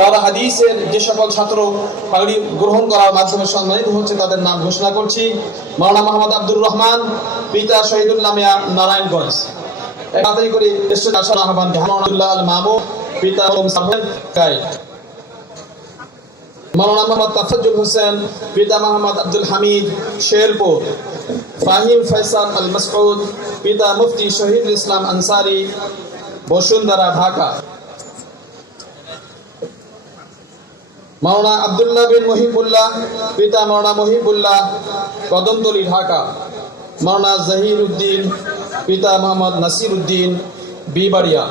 দাওরা হাদিসের যে সকল ছাত্র পাগড়ি গ্রহণ করার মাধ্যমে সম্মানিত হচ্ছে, তাদের নাম ঘোষণা করছি। মাওলানা মোহাম্মদ আব্দুর রহমান, পিতা শহীদুল্লাহ মিয়া নারায়ণগঞ্জ। ইসলাম আনসারি, বসুন্ধরা, ঢাকা। মাওলানা আব্দুল্লাহ বিন মহিবুল্লাহ, পিতা মাওলানা মহিবুল্লাহ কদমতলী ঢাকা। মাওলানা জাহির উদ্দিন পিতা মোহাম্মদ নাসির উদ্দিন বিবাড়িয়া।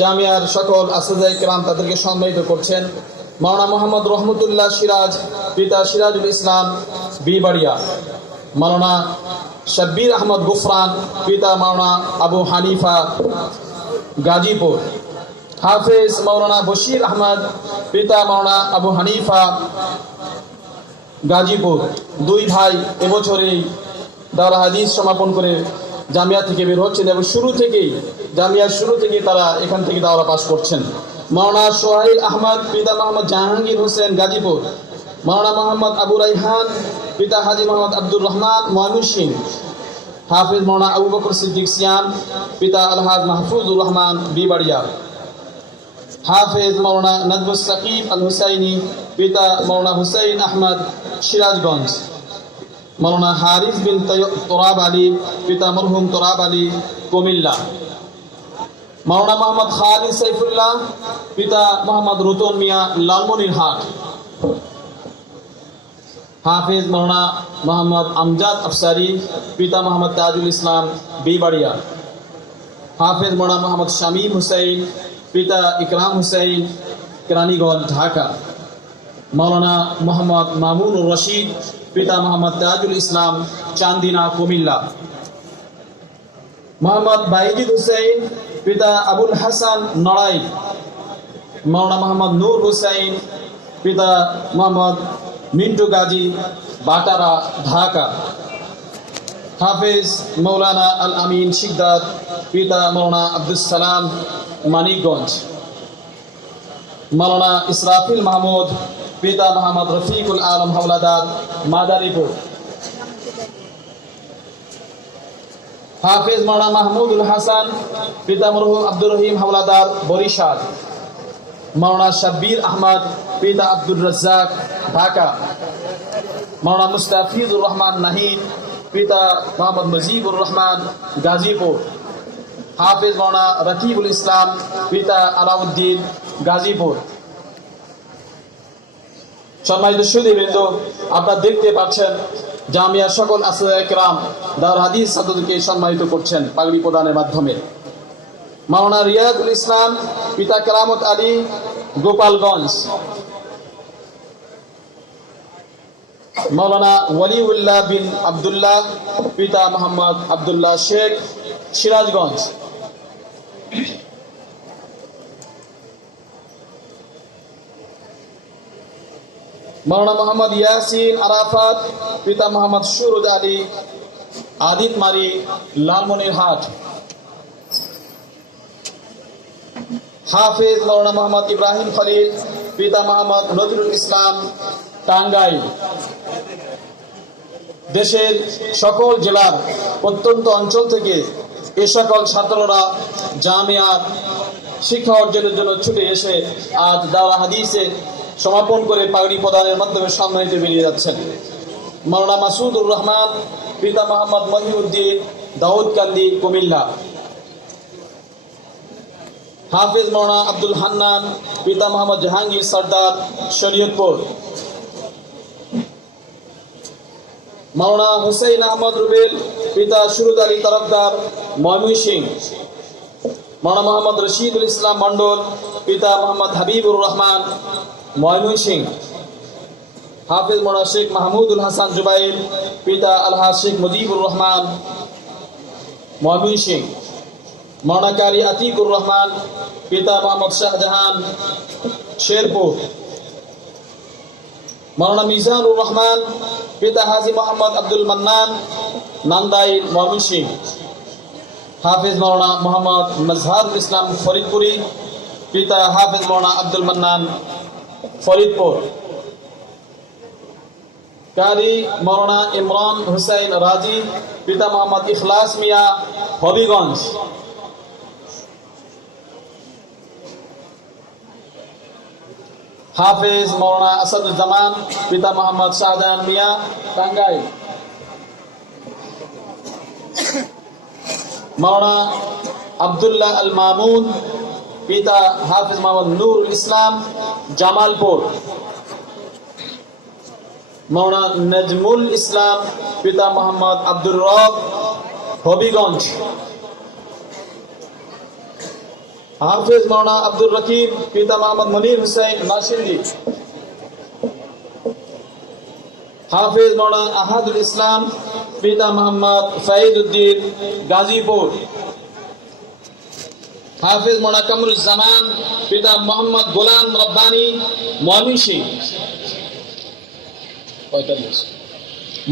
জামিয়ার সকল আসাদাই কেরাম তাদেরকে সম্মানিত করছেন মাওলানা মোহাম্মদ রহমতুল্লাহ সিরাজ, পিতা সিরাজুল ইসলাম, বিবাড়িয়া। মাওলানা শাব্বির আহমদ গুফরান, পিতা মাওলানা আবু হানিফা গাজীপুর। হাফেজ মাওলানা বশির আহমদ, পিতা মাওলানা আবু হানিফা, গাজীপুর। দুই ভাই এবছরেই দাওরা হাদিস সমাপন করে জামিয়া থেকে বের হচ্ছেন এবং শুরু থেকেই, জামিয়ার শুরু থেকেই তারা এখান থেকে দাওরা পাশ করছেন। মাওলানা সোহাইল আহমদ, পিতা মোহাম্মদ জাহাঙ্গীর হোসেন, গাজীপুর। মাওলানা মোহাম্মদ আবু রাইহান, পিতা হাজি মোহাম্মদ আব্দুর রহমান ময়মনসিং হাফিজ মাওলানা আবু বকর সিদ্দিক সিয়াম, পিতা আলহাজ মাহফুজুর রহমান, বিবাড়িয়া। হাফেজ মৌলানা নদবুস সাকিব আল হুসাইনি পিতা মৌলানা হুসাইন আহমদ সিরাজগঞ্জ। মৌলানা হারিস বিন তোরাব আলী, পিতা মরহুম তোরাব আলী, কুমিল্লা। মৌলানা মোহাম্মদ খালিদ সাইফুল্লাহ, পিতা মোহাম্মদ রুতন মিয়া, লালমনির লালমনিরহাট হাফিজ মৌলানা মোহাম্মদ আমজাদ আফসারি, পিতা মোহাম্মদ তাজুল ইসলাম, বিবাড়িয়া। হাফেজ মোড়া মোহাম্মদ শামীম হুসাইন পিতা ইকরাম হুসাইন, কেরানীগঞ্জ, ঢাকা। মাওলানা মোহাম্মদ মামুনুর রশিদ, পিতা মোহাম্মদ তাজুল ইসলাম, চান্দিনা, কুমিল্লা। মোহাম্মদ বাইজিদ হুসাইন, পিতা আবুল হাসান নড়াই মাওলানা মোহাম্মদ নূর হুসাইন, পিতা মোহাম্মদ মিন্টু গাজী, বাটারা, ঢাকা। হাফেজ মৌলানা আল আমিন শিকদার, পিতা মৌলানা আব্দুল সালাম মানিকগঞ্জ মৌলানা ইসরাফিল মাহমুদ পিতা মোহাম্মদ রফিকুল আলম হাওলাদার মাদারীপুর হাফেজ মৌলানা মাহমুদুল হাসান পিতা মরহুম আব্দুর রহিম হাওলাদার বরিশাল মৌলানা শাব্বির আহমদ পিতা আব্দুর রাজ্জাক ঢাকা মৌলানা মুস্তাফিজুর রহমান নাহিদ পিতা মোহাম্মদ মজিবুর রহমান গাজীপুর হাফিজ মৌলানা রকিবুল ইসলাম পিতা আলাউদ্দিন গাজীপুর। সম্মানিত সুদীবৃন্দ আপনারা দেখতে পাচ্ছেন জামিয়ার সকল আসরাম দার হাদিস ছাত্রদেরকে সম্মানিত করছেন পাগড়ি প্রদানের মাধ্যমে। মাওলানা রিয়াদুল ইসলাম পিতা কেরামত আলী গোপালগঞ্জ। মৌলানা ওয়ালিউল্লাহ বিন আবদুল্লাহ পিতা মোহাম্মদ আবদুল্লাহ শেখ সিরাজগঞ্জ। মৌলানা মোহাম্মদ ইয়াসিন আরাফাত পিতা মোহাম্মদ সুরুদ আলী আদিত মারি লালমনিরহাট হাফিজ মৌলানা মোহাম্মদ ইব্রাহিম খলিল পিতা মোহাম্মদ নজরুল ইসলাম টাঙ্গাইল দেশের সকল জেলার প্রত্যন্ত অঞ্চল থেকে এ সকল ছাত্ররা জামিয়ার শিক্ষা অর্জনের জন্য ছুটে এসে আজ দাওয়া হাদিসে সমাপন করে পাগড়ি প্রদানের মাধ্যমে সম্মানিত বেরিয়ে যাচ্ছেন। মাওলানা মাসুদুর রহমান, পিতা মোহাম্মদ মহিউদ্দিন দাউদ কান্দি কুমিল্লা। হাফিজ মৌলানা আব্দুল হান্নান, পিতা মোহাম্মদ জাহাঙ্গীর সর্দার, শরীয়তপুর। মাওলানা হুসাইন আহমদ রুবেল, পিতা সুরুদ আলী তরফদার ময়মনসিং মাওলানা মোহাম্মদ রশিদুল ইসলাম মন্ডল পিতা মোহাম্মদ হাবিবুর রহমান ময়মনসিং হাফিজ মোনা শেখ মাহমুদুল হাসান জুবাইর, পিতা আলহা শেখ মুজিবুর রহমান ময়মনসিং মাওলানা কারি আতিকুর রহমান, পিতা মোহাম্মদ শাহজাহান, শেরপুর। মাওলানা মিজানুর রহমান, পিতা হাজি মোহাম্মদ আব্দুল মান্নান নান্দাই ময়মনসিং হাফিজ মাওলানা মোহাম্মদ মজহারুল ইসলাম ফরিদপুরি, পিতা হাফিজ মাওলানা আব্দুল মান্নান ফরিদপুর। কারি মৌলানা ইমরান হুসাইন রাজি, পিতা মোহাম্মদ ইখলাস মিয়া হবিগঞ্জ। হাফেজ মৌলানা আসাদুজ্জামান, পিতা মোহাম্মদ শাহজাহান মিয়া, টাঙ্গাইল। মৌলানা আবদুল্লাহ আল মামুন, পিতা হাফিজ মোহাম্মদ নুরুল ইসলাম, জামালপুর। মৌলানা নজমুল ইসলাম, পিতা মোহাম্মদ আব্দুর রব, হবিগঞ্জ। হাফিজ মৌলানা আব্দুর রকিব পিতা মোহাম্মদ মনির হুসাইন নাসিন্দি হাফিজ মৌলানা আহাদুল ইসলাম, পিতা মোহাম্মদ ফাইদ উদ্দিন গাজীপুর। হাফিজ মৌলানা কামরুজ্জামান, পিতা মোহাম্মদ গোলাম রব্বানি ময়মনসিংহ। পঁয়তাল্লিশ।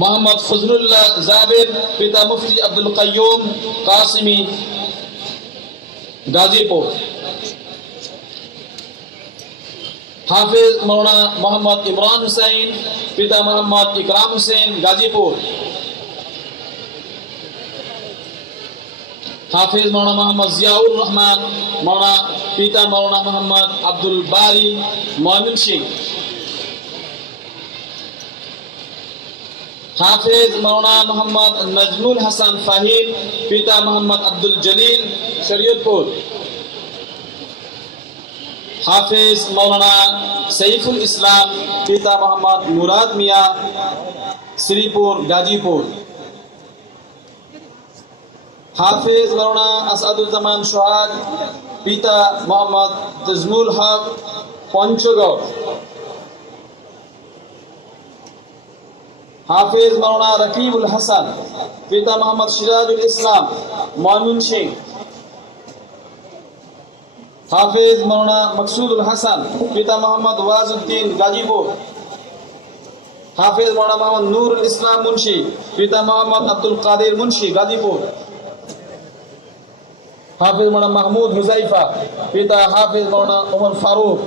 মোহাম্মদ ফজলুল্লাহ জাবের পিতা মুফতি আব্দুল কাইয়ুম কাসিমি গাজীপুর হাফিজ মৌলানা মোহাম্মদ ইমরান হুসাইন পিতা মোহাম্মদ ইকরাম হুসেন গাজীপুর হাফিজ মৌলানা মোহাম্মদ জিয়াউর রহমান মৌলানা পিতা মৌলানা মোহাম্মদ আব্দুল বারি ময়মনসিংহ হাফেজ মৌলানা মোহাম্মদ নজমুল হাসান ফাহিম পিতা মোহাম্মদ আব্দুল জলিল শরীয়তপুর হাফেজ মৌলানা সৈফুল ইসলাম পিতা মোহাম্মদ মুরাদ মিয়া শ্রীপুর গাজীপুর হাফেজ মৌলানা আসাদুজ্জামান সোহাগ পিতা মোহাম্মদ তজমুল হক পঞ্চগড় হাফিজ মৌলানা রকিবুল হাসান, পিতা মোহাম্মদ সিরাজুল ইসলাম ময়মুন সিং হাফিজ মৌলানা মকসুদুল হাসান, পিতা মোহাম্মদ ওয়াজউদ্দিন গাজীপুর। হাফিজ মৌলানা মোহাম্মদ নুরুল ইসলাম মুন্সি, পিতা মোহাম্মদ আব্দুল কাদের মুন্সি, গাজীপুর। হাফিজ মৌলানা মাহমুদ হুজাইফা, পিতা হাফিজ মৌলানা ওমর ফারুক,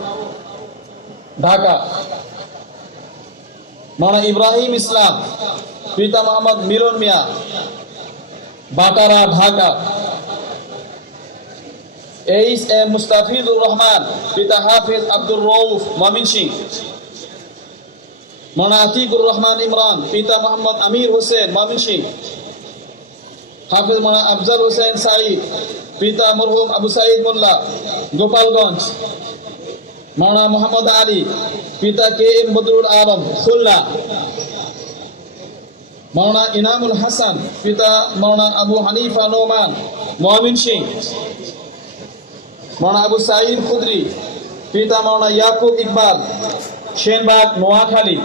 ঢাকা। মাওলানা ইব্রাহিম ইসলাম, পিতা মোহাম্মদ মিলন মিয়া, বাটারা, ঢাকা। এইচ এম মুস্তাফিজুর রহমান, পিতা হাফিজ আব্দুর রৌফ মমিন সিং মাওলানা আতিকুর রহমান ইমরান, পিতা মোহাম্মদ আমির হোসেন মমিন সিং হাফিজ মাওলানা আফজাল হোসেন সাইদ পিতা মরহুম আবু সাইদ মোল্লা, গোপালগঞ্জ। মাওলানা মোহাম্মদ আলী, পিতা কে এম বদরুল আলম, খুলনা। মাওলানা ইনামুল হাসান, পিতা মাওলানা আবু হানিফা নোমান ময়মিন সিং। মাওলানা আবু সাইদ খুদরি, পিতা মাওলানা ইয়াকুব ইকবাল, সেনবাগ, নোয়াখালী।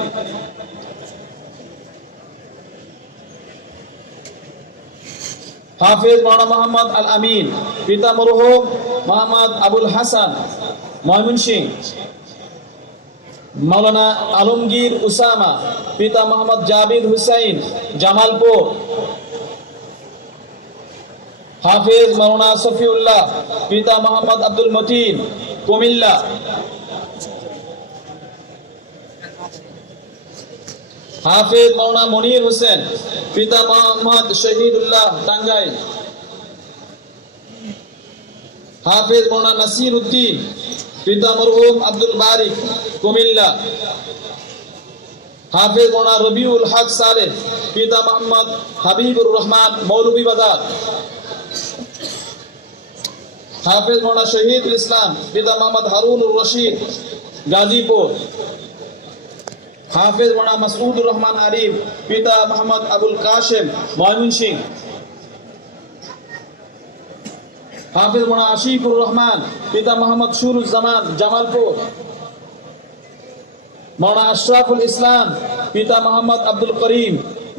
হাফিজ মাওলানা মোহাম্মদ আল আমিন, পিতা মরহুম মোহাম্মদ আবুল হাসান ময়মন সিং মাওলানা আলমগীর উসামা, পিতা মোহাম্মদ জাবিদ হুসাইন, জামালপুর। হাফিজ মাওলানা সফিউল্লাহ পিতা মোহাম্মদ আব্দুল মতিন, কুমিল্লা। হাফিজ মাওলানা মনির হোসেন, পিতা মোহাম্মদ শহীদুল্লাহ, টাঙ্গাইল। হাফিজ মাওলানা নাসির উদ্দিন পিতা মরহুম আব্দুল বারিক, কুমিল্লা। হাফিজ মাওলানা রবিউল হক সালেহ, পিতা মোহাম্মদ হাবিবুর রহমান মৌলভীবাজার হাফিজ মাওলানা শহীদুল ইসলাম, পিতা মোহাম্মদ হারুনুর রশিদ, গাজীপুর। হাফিজ মাওলানা মাসউদুর রহমান আরিফ, পিতা মোহাম্মদ আবুল কাশেম, ময়মনসিংহ। হাফিজ মাওলানা আশিকুর রহমান, পিতা মোহাম্মদ সুরুজ্জামান জামালপুর। মাওলানা আশরাফুল ইসলাম, পিতা মোহাম্মদ আব্দুল করিম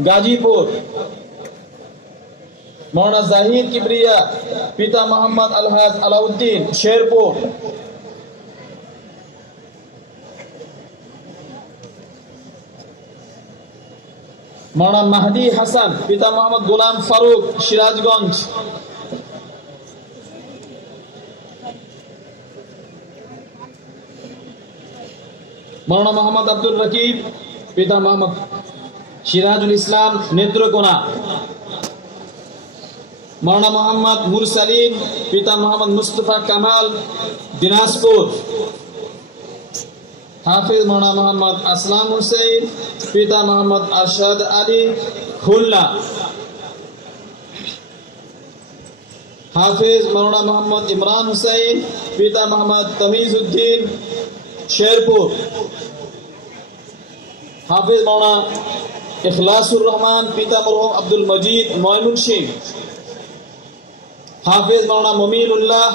গাজীপুর। মাওলানা জাহির কিবরিয়া, পিতা মোহাম্মদ আলহাজ আলাউদ্দিন শেরপুর। মাওলানা মাহদি হাসান, পিতা মোহাম্মদ গোলাম ফারুক সিরাজগঞ্জ। মৌলানা মোহাম্মদ আব্দুল রকিব, পিতা মোহাম্মদ সিরাজুল ইসলাম নেত্রকোনা। মৌলানা মোহাম্মদ মুরসালিম পিতা মোহাম্মদ মুস্তফা কামাল, দিনাজপুর। হাফিজ মৌলানা মোহাম্মদ আসলাম হুসেন পিতা মোহাম্মদ আরশাদ আলী, খুলনা। হাফিজ মৌলানা মোহাম্মদ ইমরান হুসাইন, পিতা মোহাম্মদ তহিজউদ্দিন শেরপুর। হাফিজ মৌলানা ইখলাসুর রহমান, পিতা মরহুম আব্দুল মজিদ, ময়মুন সিং। হাফিজ মৌলানা মমিন উল্লাহ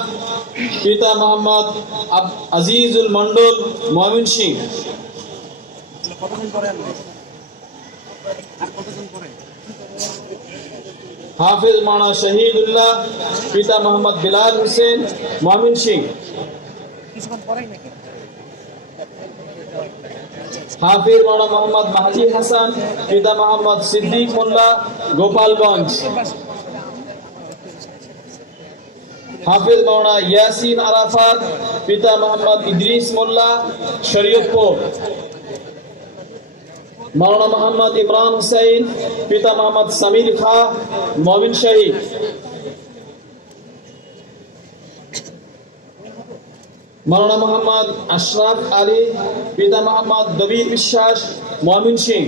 পিতা মোহাম্মদ আজিজুল মন্ডল, ময়মুন সিং। হাফিজ মৌলানা শহীদুল্লাহ, পিতা মোহাম্মদ বিলাল হোসেন, ময়মুন সিং। হাফিজ মৌলানা মোহাম্মদ মাহাদি হাসান, পিতা মোহাম্মদ সিদ্দিক মোল্লা, গোপালগঞ্জ। হাফিজ মৌলানা ইয়াসিন আরাফাত, পিতা মোহাম্মদ ইদ্রিস মোল্লা, শরীয়তপুর। মৌলানা মোহাম্মদ ইমরান হুসাইন, পিতা মোহাম্মদ সামির খা, মমিন শহীদ। মৌলানা মোহাম্মদ আশরাফ আলী, পিতা মোহাম্মদ দবির বিশ্বাস, মমিন সিং।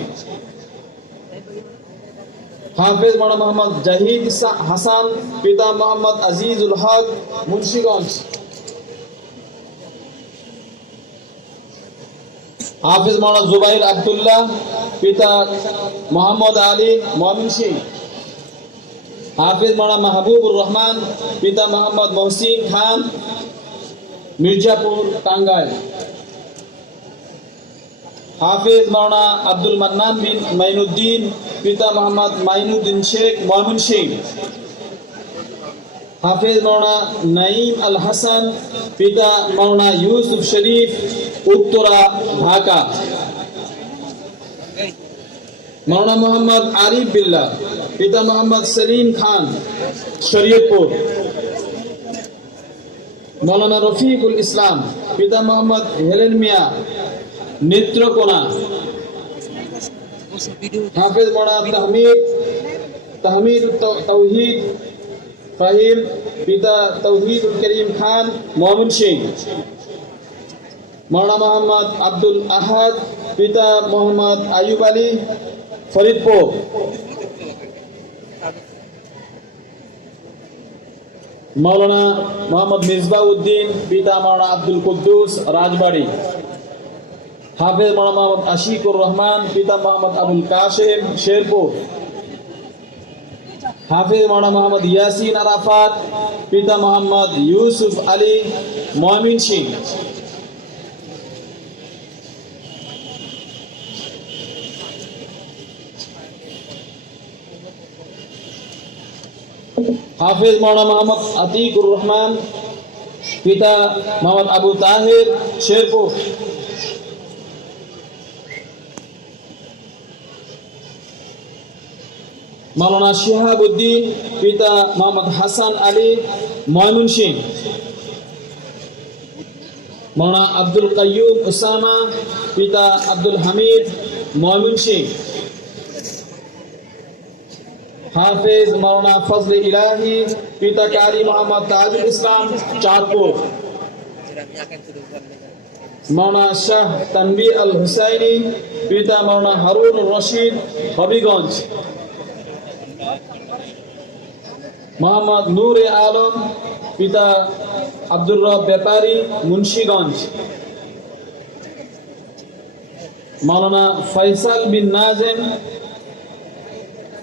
হাফেজ মৌলানা মোহাম্মদ জাহিদ হাসান, পিতা মোহাম্মদ আজিজুল হক, মুন্সিগঞ্জ। হাফিজ মৌলানা জুবাইর আব্দুল্লাহ, পিতা মোহাম্মদ আলী, মমিন সিং। হাফিজ মৌলানা মাহবুবুর রহমান, পিতা মোহাম্মদ মহসিন খান। মির্জাপুর, টাঙ্গাইল। হাফিজ মৌলানা আব্দুল মান্নান বিন মাইনুদ্দিন, পিতা মোহাম্মদ মাইনুদ্দিন শেখ ময়মন সিং হাফিজ মৌলানা নাইম আল হাসান, পিতা মৌলানা ইউসুফ শরীফ, উত্তরা, ঢাকা। মৌলানা মোহাম্মদ আরিফ বিল্লাহ, পিতা মোহাম্মদ সলিম খান, শরীয়তপুর। মৌলানা রফিকুল ইসলাম, পিতা মোহাম্মদ হেলেন মিয়া, নেত্রকোনা। হাফিজ মৌলানা তাহমিদ তাহমিদ তৌহিদ ফাহিম, পিতা তৌহিদুল করিম খান, মোহাম্মদ সিং। মৌলানা মোহাম্মদ আব্দুল আহাদ, পিতা মোহাম্মদ আয়ুব আলী, ফরিদপুর। মৌলানা মোহাম্মদ মিসবাহ উদ্দিন পিতা মৌলানা আব্দুল কুদ্দুস, রাজবাড়ি। হাফেজ মৌলানা মোহাম্মদ আশিকুর রহমান, পিতা মোহাম্মদ আবুল কাশেম, শেরপুর। হাফেজ মৌলানা মোহাম্মদ ইয়াসিন আরাফাত, পিতা মোহাম্মদ ইউসুফ আলী ময়মিন সিং হাফেজ মৌলানা মোহাম্মদ আতিকুর রহমান, পিতা মোহাম্মদ আবু তাহের, শেরপুর। মৌলানা শিহাবুদ্দিন, পিতা মোহাম্মদ হাসান আলী ময়মন সিং মৌলানা আব্দুল কাইয়ুম উসামা পিতা আব্দুল হামিদ ময়মন সিং হাফেজ মৌলানা ফজল ইলাহি, পিতা কারি মোহাম্মদ তাজুল ইসলাম, চাঁদপুর। মৌলানা শাহ তানবি আল হুসাইনি, পিতা মৌলানা হারুন রশিদ, হবিগঞ্জ। মোহাম্মদ নূর আলম, পিতা আব্দুর রব ব্যাপারী, মুন্সিগঞ্জ। মৌলানা ফয়সাল বিন নাজেম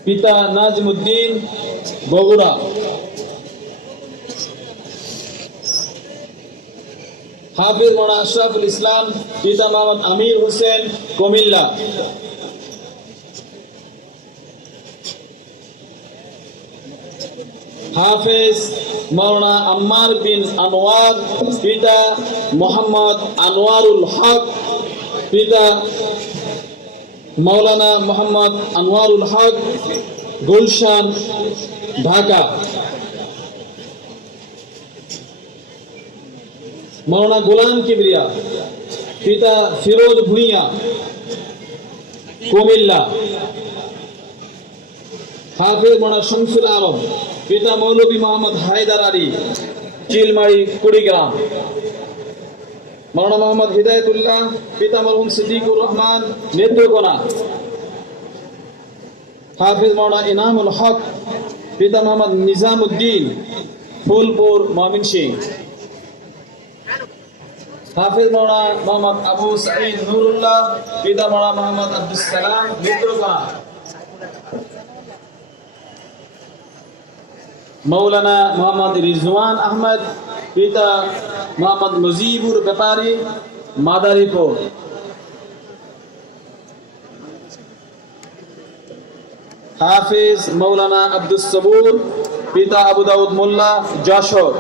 পিতা নাজমুদ্দিন বগুড়া। হাফিজ মৌলানা আশরাফুল ইসলাম, পিতা মোহাম্মদ আমির হোসেন, কুমিল্লা। হাফেজ মৌলানা আম্মার বিন আনোয়ার, পিতা মোহাম্মদ আনোয়ারুল হক, পিতা মৌলানা মোহাম্মদ আনোয়ারুল হক, গুলশান, ঢাকা। মৌলানা গোলাম কিবরিয়া, পিতা ফিরোজ ভুঁইয়া, কুমিল্লা। হাফেজ মানা শামসুল আলম, পিতা মৌলভী মোহাম্মদ হায়দার আলী, চিলমারি, কুড়িগ্রাম। মৌলানা মোহাম্মদ হিদায়তুল্লাহ, পিতা মরহুম সিদ্দিকুর রহমান নেত্রকোনা হাফিজ মৌলানা ইনামুল হক, পিতা মোহাম্মদ নিজামুদ্দিন, ফুলপুর মমিন সিং হাফিজ মৌলানা মোহাম্মদ আবু সাঈদ নুরুল্লাহ, পিতা মৌলানা মোহাম্মদ আব্দুল সালাম নেত্রকোনা মৌলানা মোহাম্মদ রিজওয়ান আহমদ পিতা মোহাম্মদ মুজিবুর ব্যাপারী মাদারীপুর। হাফিজ মৌলানা আব্দুল সবুর পিতা আবু দাউদ মোল্লা যশোর।